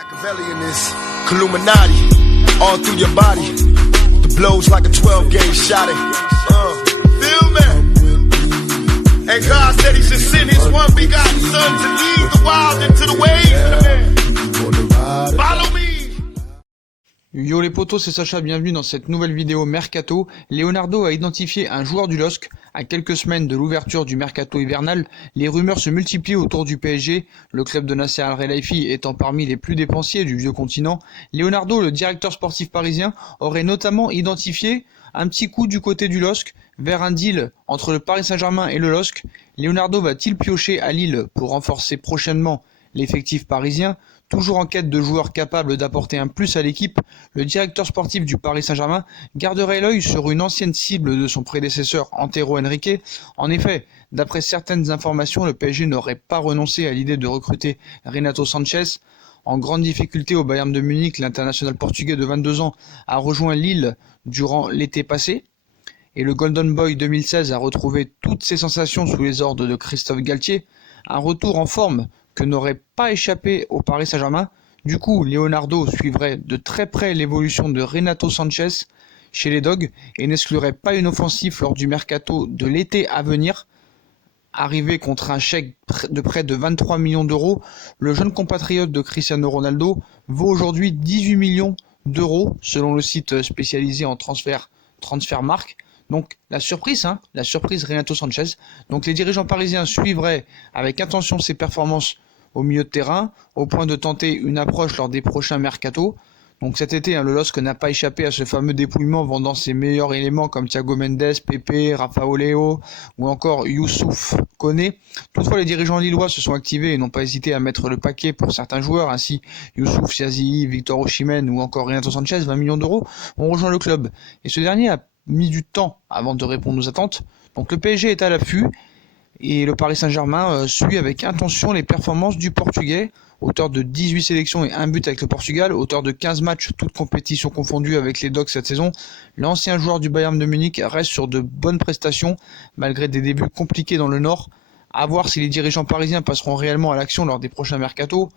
Machiavelli in this Illuminati, all through your body. The blows like a 12-gauge shot. Feel me? And God said He should send His one begotten Son to lead the wild into the ways. Follow me. Yo les potos, c'est Sacha, bienvenue dans cette nouvelle vidéo Mercato. Leonardo a identifié un joueur du LOSC. À quelques semaines de l'ouverture du Mercato hivernal, les rumeurs se multiplient autour du PSG, le club de Nasser Al-Khelaifi étant parmi les plus dépensiers du vieux continent. Leonardo, le directeur sportif parisien, aurait notamment identifié un petit coup du côté du LOSC vers un deal entre le Paris Saint-Germain et le LOSC. Leonardo va-t-il piocher à Lille pour renforcer prochainement l'effectif parisien? Toujours en quête de joueurs capables d'apporter un plus à l'équipe, le directeur sportif du Paris Saint-Germain garderait l'œil sur une ancienne cible de son prédécesseur Antero Henrique. En effet, d'après certaines informations, le PSG n'aurait pas renoncé à l'idée de recruter Renato Sanchez. En grande difficulté au Bayern de Munich, l'international portugais de 22 ans a rejoint Lille durant l'été passé. Et le Golden Boy 2016 a retrouvé toutes ses sensations sous les ordres de Christophe Galtier. Un retour en forme que n'aurait pas échappé au Paris Saint-Germain. Du coup, Leonardo suivrait de très près l'évolution de Renato Sanchez chez les Dogs et n'exclurait pas une offensive lors du mercato de l'été à venir. Arrivé contre un chèque de près de 23 millions d'euros, le jeune compatriote de Cristiano Ronaldo vaut aujourd'hui 18 millions d'euros selon le site spécialisé en Transfermarkt. Donc la surprise Renato Sanchez. Donc les dirigeants parisiens suivraient avec attention ses performances au milieu de terrain, au point de tenter une approche lors des prochains mercatos. Donc cet été, le LOSC n'a pas échappé à ce fameux dépouillement vendant ses meilleurs éléments comme Thiago Mendes, Pepe, Rafael Leao ou encore Youssouf Koné. Toutefois, les dirigeants lillois se sont activés et n'ont pas hésité à mettre le paquet pour certains joueurs, ainsi Youssouf Siazi, Victor Osimhen ou encore Renato Sanchez, 20 millions d'euros, ont rejoint le club. Et ce dernier a mis du temps avant de répondre aux attentes. Donc le PSG est à l'affût et le Paris Saint-Germain suit avec intention les performances du Portugais, auteur de 18 sélections et 1 but avec le Portugal, auteur de 15 matchs, toutes compétitions confondues avec les Dogs cette saison. L'ancien joueur du Bayern de Munich reste sur de bonnes prestations malgré des débuts compliqués dans le Nord. À voir si les dirigeants parisiens passeront réellement à l'action lors des prochains mercatos.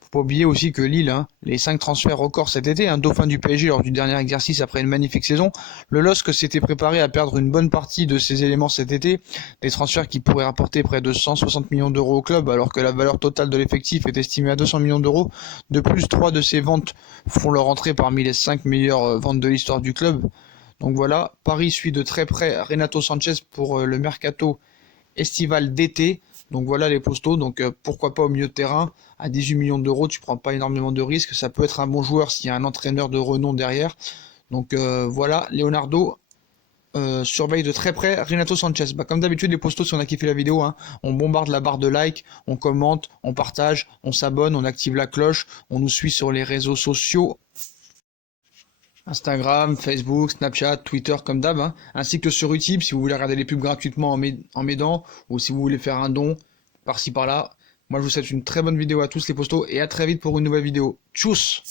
Faut pas oublier aussi que Lille, les 5 transferts records cet été, un dauphin du PSG lors du dernier exercice après une magnifique saison. Le LOSC s'était préparé à perdre une bonne partie de ses éléments cet été, des transferts qui pourraient rapporter près de 160 millions d'euros au club alors que la valeur totale de l'effectif est estimée à 200 millions d'euros. De plus, 3 de ces ventes font leur entrée parmi les 5 meilleures ventes de l'histoire du club. Donc voilà, Paris suit de très près Renato Sanchez pour le mercato estival d'été. Donc voilà les postos, donc pourquoi pas au milieu de terrain, à 18 millions d'euros, tu prends pas énormément de risques, ça peut être un bon joueur s'il y a un entraîneur de renom derrière. Donc voilà, Leonardo surveille de très près Renato Sanchez. Comme d'habitude les postos, si on a kiffé la vidéo, on bombarde la barre de like, on commente, on partage, on s'abonne, on active la cloche, on nous suit sur les réseaux sociaux. Instagram, Facebook, Snapchat, Twitter comme d'hab, ainsi que sur YouTube si vous voulez regarder les pubs gratuitement en m'aidant ou si vous voulez faire un don par-ci par-là. Moi je vous souhaite une très bonne vidéo à tous les postos et à très vite pour une nouvelle vidéo. Tchuss!